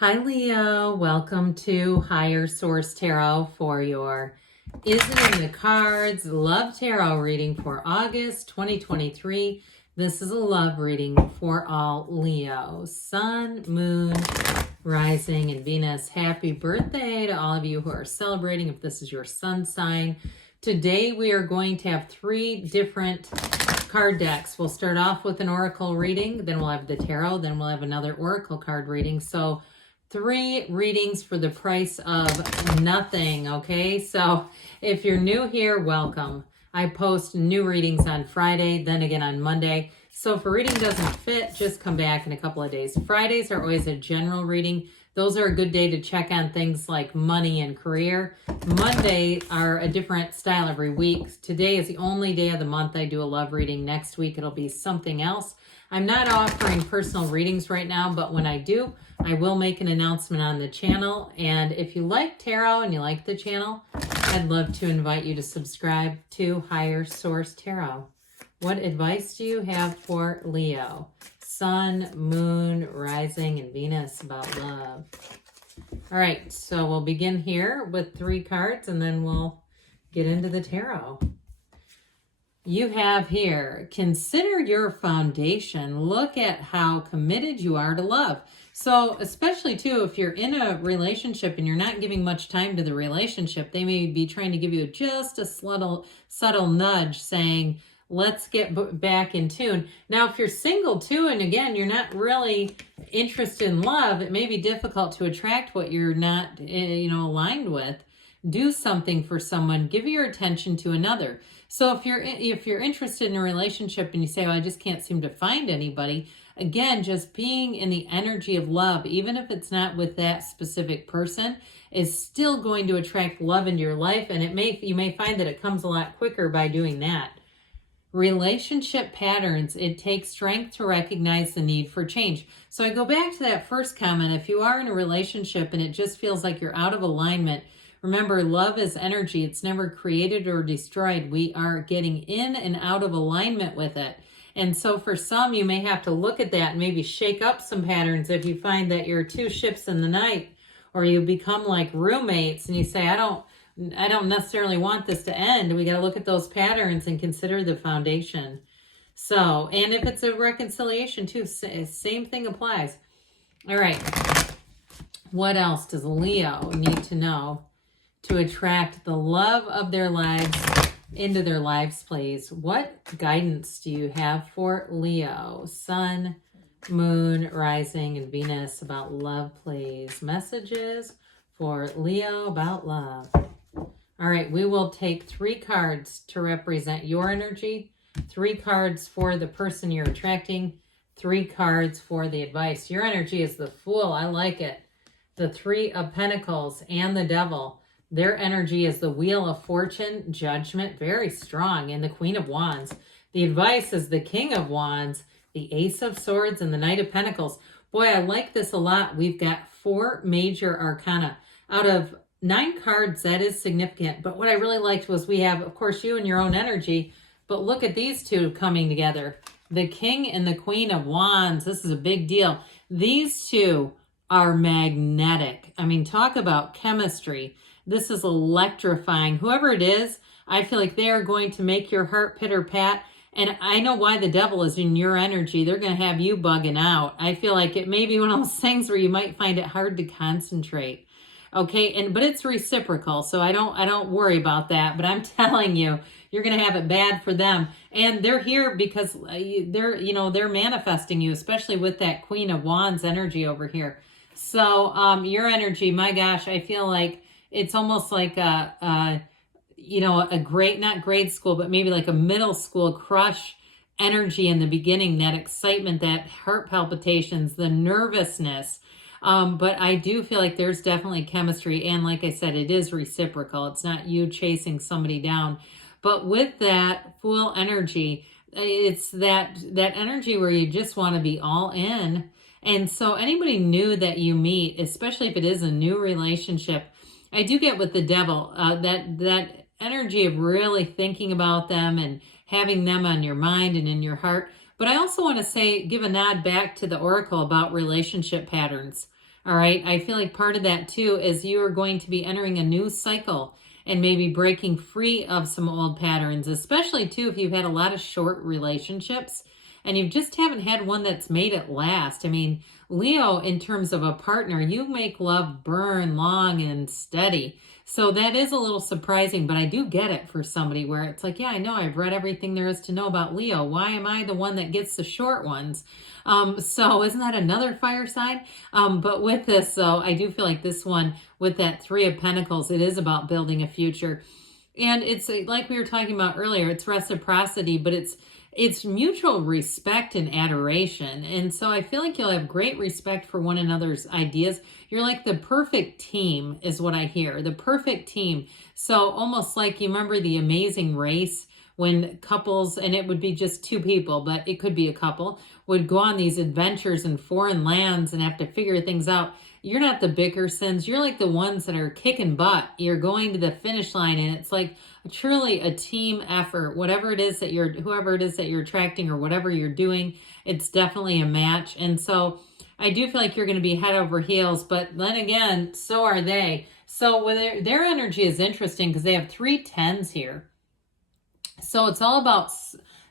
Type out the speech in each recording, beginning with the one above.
Hi, Leo. Welcome to Higher Source Tarot for your Is It in the Cards Love Tarot reading for August 2023. This is a love reading for all Leo, Sun, Moon, Rising, and Venus. Happy birthday to all of you who are celebrating if this is your sun sign. Today we are going to have three different card decks. We'll start off with an oracle reading, then we'll have the tarot, then we'll have another oracle card reading. So three readings for the price of nothing, okay? So if you're new here, welcome. I post new readings on Friday, then again on Monday. So if a reading doesn't fit, just come back in a couple of days. Fridays are always a general reading. Those are a good day to check on things like money and career. Monday are a different style every week. Today is the only day of the month I do a love reading. Next week it'll be something else. I'm not offering personal readings right now, but when I do, I will make an announcement on the channel. And if you like tarot and you like the channel, I'd love to invite you to subscribe to Higher Source Tarot. What advice do you have for Leo? Sun, Moon, Rising, and Venus about love. All right, so we'll begin here with three cards and then we'll get into the tarot. You have here, consider your foundation. Look at how committed you are to love. So especially too, if you're in a relationship and you're not giving much time to the relationship, they may be trying to give you just a subtle nudge saying, let's get back in tune. Now, if you're single too, and again, you're not really interested in love, it may be difficult to attract what you're not, aligned with. Do something for someone. Give your attention to another. So if you're interested in a relationship and you say, "Oh, I just can't seem to find anybody," again, just being in the energy of love, even if it's not with that specific person, is still going to attract love into your life. And you may find that it comes a lot quicker by doing that. Relationship patterns, it takes strength to recognize the need for change. So I go back to that first comment. If you are in a relationship and it just feels like you're out of alignment, remember, love is energy. It's never created or destroyed. We are getting in and out of alignment with it. And so for some, you may have to look at that and maybe shake up some patterns if you find that you're two ships in the night, or you become like roommates and you say, I don't necessarily want this to end. We got to look at those patterns and consider the foundation. So, and if it's a reconciliation too, same thing applies. All right. What else does Leo need to know to attract the love of their lives into their lives, please? What guidance do you have for Leo? Sun, Moon, Rising, and Venus about love, please. Messages for Leo about love. All right, we will take three cards to represent your energy, three cards for the person you're attracting, three cards for the advice. Your energy is the Fool. I like it. The Three of Pentacles and the Devil. Their energy is the Wheel of Fortune, Judgment, very strong, and the Queen of Wands. The advice is the King of Wands, the Ace of Swords, and the Knight of Pentacles. Boy, I like this a lot. We've got four major arcana. Out of 9 cards, that is significant. But what I really liked was we have, of course, you and your own energy, but look at these two coming together. The King and the Queen of Wands. This is a big deal. These two are magnetic. I mean, talk about chemistry. This is electrifying. Whoever it is, I feel like they are going to make your heart pitter pat. And I know why the Devil is in your energy. They're going to have you bugging out. I feel like it may be one of those things where you might find it hard to concentrate. Okay, but it's reciprocal, so I don't worry about that. But I'm telling you, you're going to have it bad for them. And they're here because they're manifesting you, especially with that Queen of Wands energy over here. So your energy, my gosh, I feel like it's almost like a great, not grade school, but maybe like a middle school crush energy in the beginning, that excitement, that heart palpitations, the nervousness. But I do feel like there's definitely chemistry. And like I said, it is reciprocal. It's not you chasing somebody down. But with that Fool energy, it's that energy where you just want to be all in. And so anybody new that you meet, especially if it is a new relationship, I do get with the Devil, that energy of really thinking about them and having them on your mind and in your heart. But I also want to give a nod back to the Oracle about relationship patterns. All right. I feel like part of that too is you are going to be entering a new cycle and maybe breaking free of some old patterns, especially too if you've had a lot of short relationships and you just haven't had one that's made it last. I mean, Leo, in terms of a partner, you make love burn long and steady. So that is a little surprising, but I do get it for somebody where it's like, yeah, I know I've read everything there is to know about Leo. Why am I the one that gets the short ones? So isn't that another fire sign? But with this, though, I do feel like this one with that Three of Pentacles, it is about building a future. And it's like we were talking about earlier, it's reciprocity, but it's mutual respect and adoration. And so I feel like you'll have great respect for one another's ideas. You're like the perfect team is what I hear. The perfect team. So almost like you remember The Amazing Race when couples, and it would be just two people, but it could be a couple, would go on these adventures in foreign lands and have to figure things out. You're not the Bickersons. You're like the ones that are kicking butt. You're going to the finish line, and it's like truly a team effort. Whatever it is that whoever it is that you're attracting or whatever you're doing, it's definitely a match. And so I do feel like you're going to be head over heels, but then again, so are they. So their energy is interesting because they have 3 10s here. So it's all about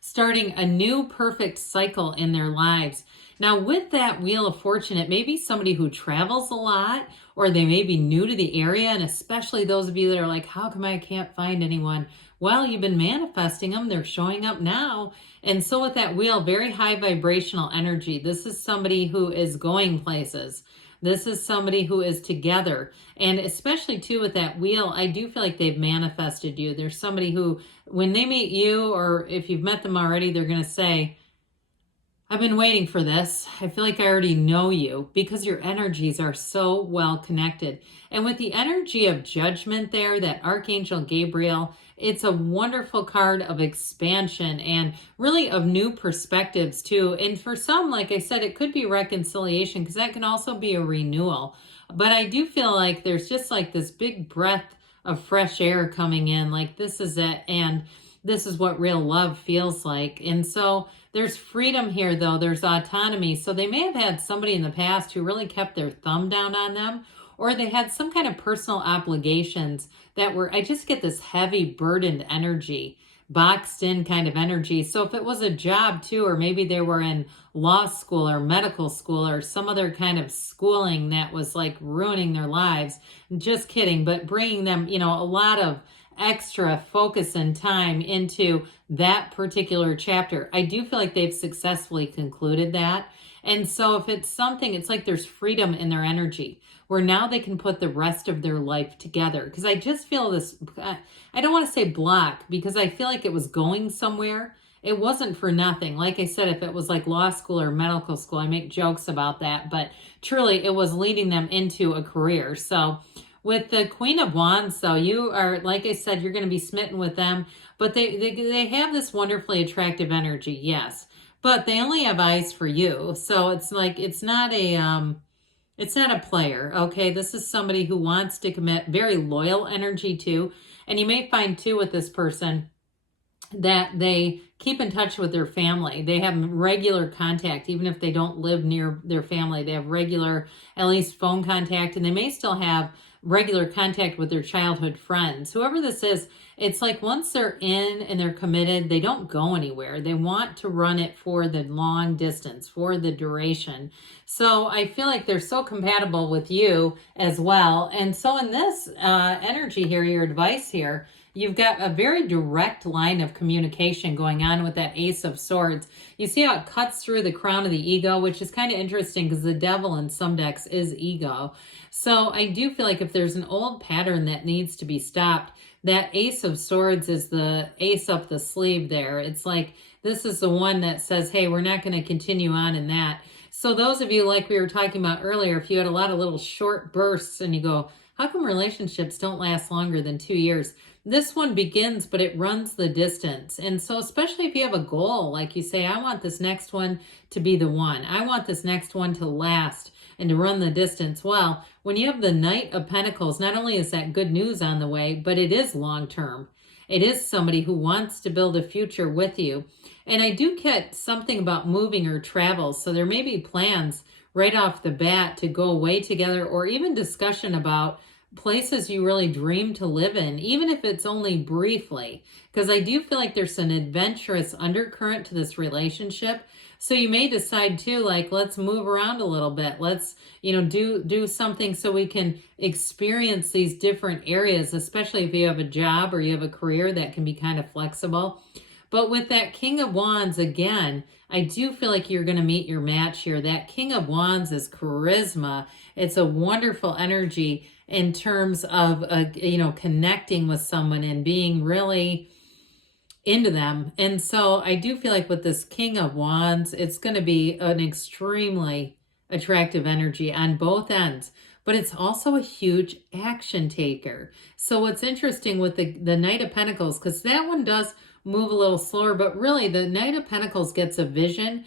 starting a new perfect cycle in their lives. Now, with that Wheel of Fortune, it may be somebody who travels a lot, or they may be new to the area, and especially those of you that are like, how come I can't find anyone? Well, you've been manifesting them. They're showing up now. And so with that wheel, very high vibrational energy. This is somebody who is going places. This is somebody who is together. And especially too with that wheel, I do feel like they've manifested you. There's somebody who, when they meet you, or if you've met them already, they're going to say, I've been waiting for this. I feel like I already know you because your energies are so well connected. And with the energy of Judgment there, that Archangel Gabriel, it's a wonderful card of expansion and really of new perspectives too. And for some, like I said, it could be reconciliation because that can also be a renewal. But I do feel like there's just like this big breath of fresh air coming in, like this is it. And this is what real love feels like. And so there's freedom here, though. There's autonomy. So they may have had somebody in the past who really kept their thumb down on them, or they had some kind of personal obligations that were, I just get this heavy burdened energy, boxed in kind of energy. So if it was a job too, or maybe they were in law school or medical school or some other kind of schooling that was like ruining their lives, just kidding, but bringing them, a lot of extra focus and time into that particular chapter. I do feel like they've successfully concluded that. And so if it's something, it's like there's freedom in their energy where now they can put the rest of their life together. Because I just feel this, I don't want to say block because I feel like it was going somewhere. It wasn't for nothing. Like I said, if it was like law school or medical school, I make jokes about that, but truly it was leading them into a career. So with the Queen of Wands, though, you are, like I said, you're going to be smitten with them, but they have this wonderfully attractive energy, yes, but they only have eyes for you. So it's like, it's not a player, okay? This is somebody who wants to commit, very loyal energy too. And you may find too with this person that they keep in touch with their family. They have regular contact, even if they don't live near their family. They have regular, at least phone contact, and they may still have regular contact with their childhood friends. Whoever this is, it's like once they're in and they're committed, they don't go anywhere. They want to run it for the long distance, for the duration. So I feel like they're so compatible with you as well. And so in this energy here, your advice here, you've got a very direct line of communication going on with that Ace of Swords. You see how it cuts through the crown of the ego, which is kind of interesting because the devil in some decks is ego. So I do feel like if there's an old pattern that needs to be stopped, that Ace of Swords is the ace up the sleeve there. It's like, this is the one that says, hey, we're not going to continue on in that. So those of you, like we were talking about earlier, if you had a lot of little short bursts and you go, how come relationships don't last longer than 2 years? This one begins, but it runs the distance. And so especially if you have a goal, like you say, I want this next one to be the one. I want this next one to last and to run the distance. Well, when you have the Knight of Pentacles, not only is that good news on the way, but it is long-term. It is somebody who wants to build a future with you. And I do get something about moving or travel. So there may be plans right off the bat to go away together, or even discussion about places you really dream to live in, even if it's only briefly, because I do feel like there's an adventurous undercurrent to this relationship. So you may decide too, like, let's move around a little bit. Let's, do something so we can experience these different areas, especially if you have a job or you have a career that can be kind of flexible. But with that King of Wands, again, I do feel like you're going to meet your match here. That King of Wands is charisma. It's a wonderful energy in terms of, connecting with someone and being really into them. And so I do feel like with this King of Wands, it's going to be an extremely attractive energy on both ends. But it's also a huge action taker. So what's interesting with the Knight of Pentacles, because that one does move a little slower, but really the Knight of Pentacles gets a vision,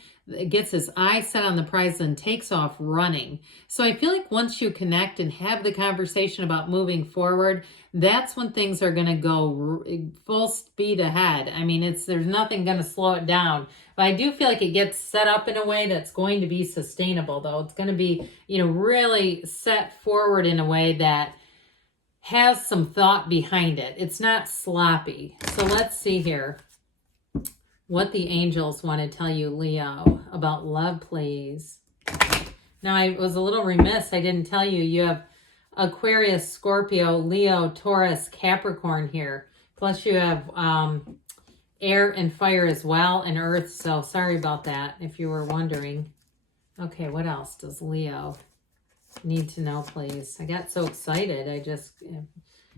gets his eyes set on the prize and takes off running. So I feel like once you connect and have the conversation about moving forward, that's when things are going to go full speed ahead. I mean, there's nothing going to slow it down. But I do feel like it gets set up in a way that's going to be sustainable, though. It's going to be, really set forward in a way that has some thought behind it. It's not sloppy. So let's see here what the angels want to tell you, Leo, about love, please. Now, I was a little remiss. I didn't tell you. You have Aquarius, Scorpio, Leo, Taurus, Capricorn here. Plus you have air and fire as well, and earth. So sorry about that if you were wondering. Okay, what else does Leo need to know, please? I got so excited.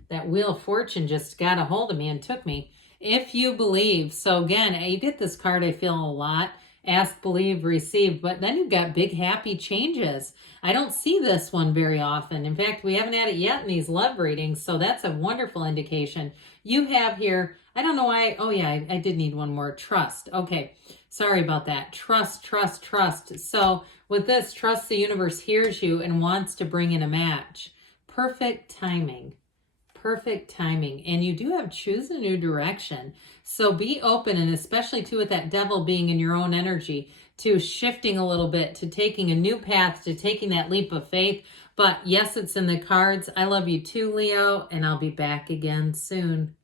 That Wheel of Fortune just got a hold of me and took me. If you believe. So again, you get this card, I feel, a lot. Ask, believe, receive. But then you've got big, happy changes. I don't see this one very often. In fact, we haven't had it yet in these love readings. So that's a wonderful indication. You have here, I don't know why. Oh yeah, I did need one more. Trust. Okay. Sorry about that. Trust, trust, trust. So with this, trust the universe hears you and wants to bring in a match. Perfect timing. Perfect timing. And you do have choose a new direction. So be open, and especially too with that Devil being in your own energy, to shifting a little bit, to taking a new path, to taking that leap of faith. But yes, it's in the cards. I love you too, Leo, and I'll be back again soon.